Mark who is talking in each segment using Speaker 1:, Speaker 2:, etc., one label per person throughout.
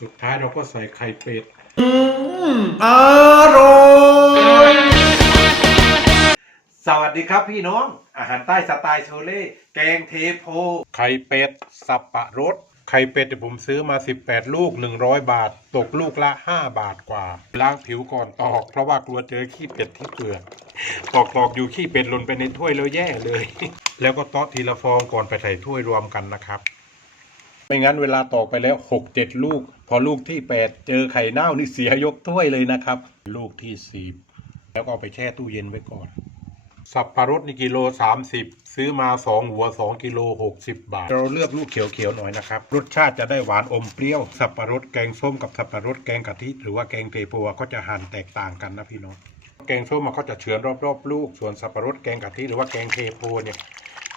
Speaker 1: สุดท้ายเราก็ใส่ไข่เป็ด
Speaker 2: อร่อยสวัสดีครับพี่น้อง อาหารใต้สไตล์โชเล่แกงเทโพ
Speaker 1: ไข่เป็ด สับปะรด ไข่เป็ดเนี่ยผมซื้อมา 18 ลูก 100 บาท ตกลูกละ 5 บาทกว่า ล้างผิวก่อนตอก เพราะว่ากลัวเจอขี้เป็ดที่เปลือกตอกตอกอยู่ขี้เป็ดหล่นไปในถ้วยแล้วแย่เลย แล้วก็เตาะทีละฟองก่อนไปใส่ถ้วยรวมกันนะครับ ไม่งั้นเวลาตอกไปแล้ว 6 7 ลูก พอลูกที่ 8 เจอไข่เน่านี่เสียยกถ้วยเลยนะครับ ลูกที่10แล้วก็เอาไปแช่ตู้เย็นไว้ก่อน สับปะรดนี่กิโล 30 ซื้อมา 2 หัว 2 กิโล 60 บาท เราเลือกลูกเขียวๆหน่อยนะครับ รสชาติจะได้หวานอมเปรี้ยว สับปะรดแกงส้มกับสับปะรดแกงกะทิหรือว่าแกงเทโพก็จะหั่นแตกต่างกันนะพี่น้องแกงส้มมันเขาจะเฉือนรอบๆ ลูก ส่วนสับปะรดแกงกะทิหรือว่าแกงเทโพเนี่ย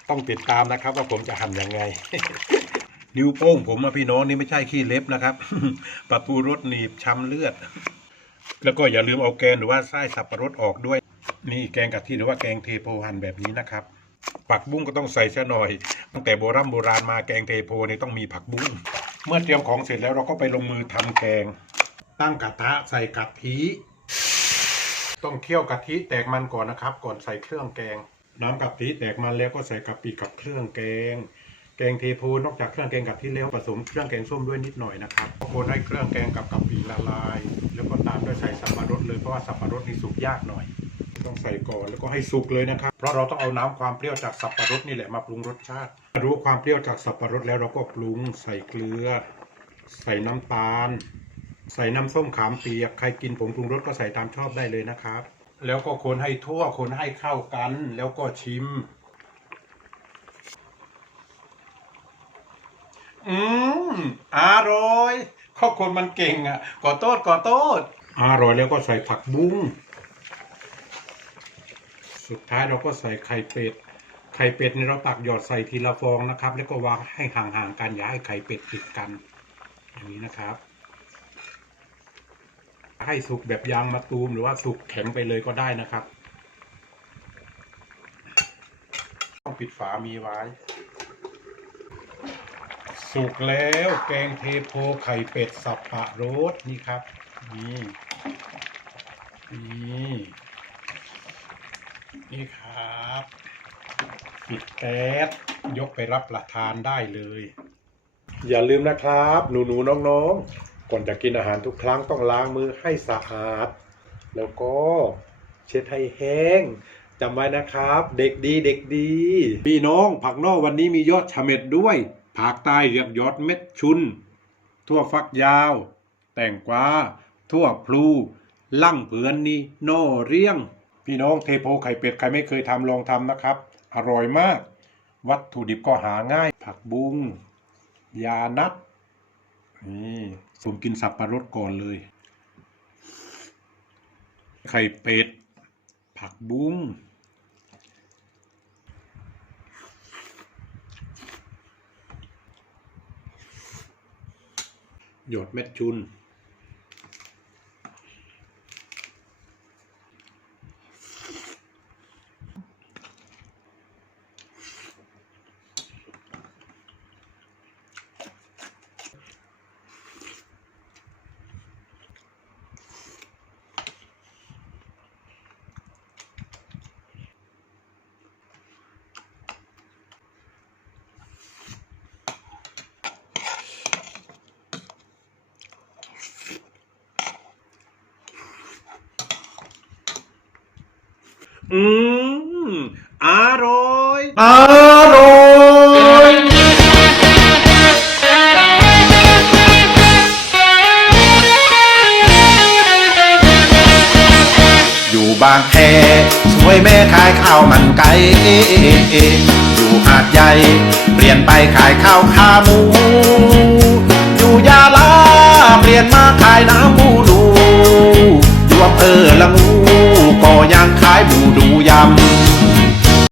Speaker 1: ต้องติดตามนะครับว่าผมจะหั่นยังไง นิ้วโป้งผมอะพี่น้องนี่ไม่ใช่ขี้เล็บนะครับประตูรถหนีบช้ำเลือด แล้วก็อย่าลืมเอาแกนหรือว่าไส้สับปะรดออกด้วย นี่แกงกะทิหรือว่าแกงเทโพหั่นแบบนี้นะครับผักบุ้งก็ต้องใส่ซะหน่อย ตั้งแต่โบราณโบราณมาแกงเทโพนี่ต้องมีผักบุ้งเมื่อเตรียมของเสร็จแล้วเราก็ไปลงมือทำแกง ตั้งกระทะใส่กะทิต้องเคี่ยวกะทิแตกมันก่อนนะครับ ก่อนใส่เครื่องแกง น้ำกะทิแตกมันแล้วก็ใส่กะปิกับเครื่องแกง แกงเทโพนอกจากเครื่องแกงกะทิแล้วผสมเครื่องแกงส้มด้วยนิดหน่อยนะครับคนให้เครื่องแกงกับกะปิละลาย แล้วก็ตามด้วยใส่สับปะรดเลยเพราะว่าสับปะรดนี่สุกยากหน่อย ต้องใส่ก่อนแล้วก็ให้สุกเลยนะครับ เพราะเราต้องเอาน้ำความเปรี้ยวจากสับปะรดนี่แหละมาปรุงรสชาติรู้ความเปรี้ยวจากสับปะรดแล้วเราก็ปรุงใส่เกลือ ใส่น้ำตาล ใส่น้ำส้มขามเปียกใครกินผงปรุงรสก็ใส่ตามชอบได้เลยนะครับ แล้วก็คนให้ทั่วคนให้เข้ากัน แล้วก็ชิม อืมอร่อยข้อคนมันเก่งอะขอโทษขอโทษอร่อยแล้วก็ใส่ผักบุ้งสุดท้ายเราก็ใส่ไข่เป็ด ไข่เป็ดนี่เราตักหยอดใส่ทีละฟองนะครับ แล้วก็วางให้ห่างๆกันอย่าให้ไข่เป็ดติดกัน อย่างนี้นะครับ ให้สุกแบบยางมะตูมหรือว่าสุกแข็งไปเลยก็ได้นะครับ ต้องปิดฝามีไว้ สุกแล้วแกงเทโพไข่เป็ดสับปะรดนี่ครับ นี่นี่นี่ครับ ปิดแก๊สยกไปรับประทานได้เลย อย่าลืมนะครับ หนูๆน้องๆ ก่อนจะกินอาหารทุกครั้งต้องล้างมือให้สะอาด แล้วก็เช็ดให้แห้งจำไว้นะครับ เด็กดีเด็กดี พี่น้องผักนอกวันนี้มียอดชะเม็ดด้วย ภาคใต้เรียกยอดเม็ดชุน ทั่วฟักยาว แตงกวาทั่วพลู ลั่งเผือนนี่โนเรียง พี่น้องเทโพไข่เป็ด ใครไม่เคยทำลองทำนะครับ อร่อยมาก วัตถุดิบก็หาง่าย ผักบุ้งยานัดนี่ผมกินสับปะรดก่อนเลย ไข่เป็ด ผักบุ้ง หยดเม็ดชุน อืมอร่อย
Speaker 2: อร่อยอยู่บางแพช่วยแม่ขายข้าวมันไก่อยู่หาดใหญ่เปลี่ยนไปขายข้าวขาหมู
Speaker 1: อยู่ยาลาเปลี่ยนมาขายน้ำมูดูอยู่อำเภอละงูก็ยังขายบู I'm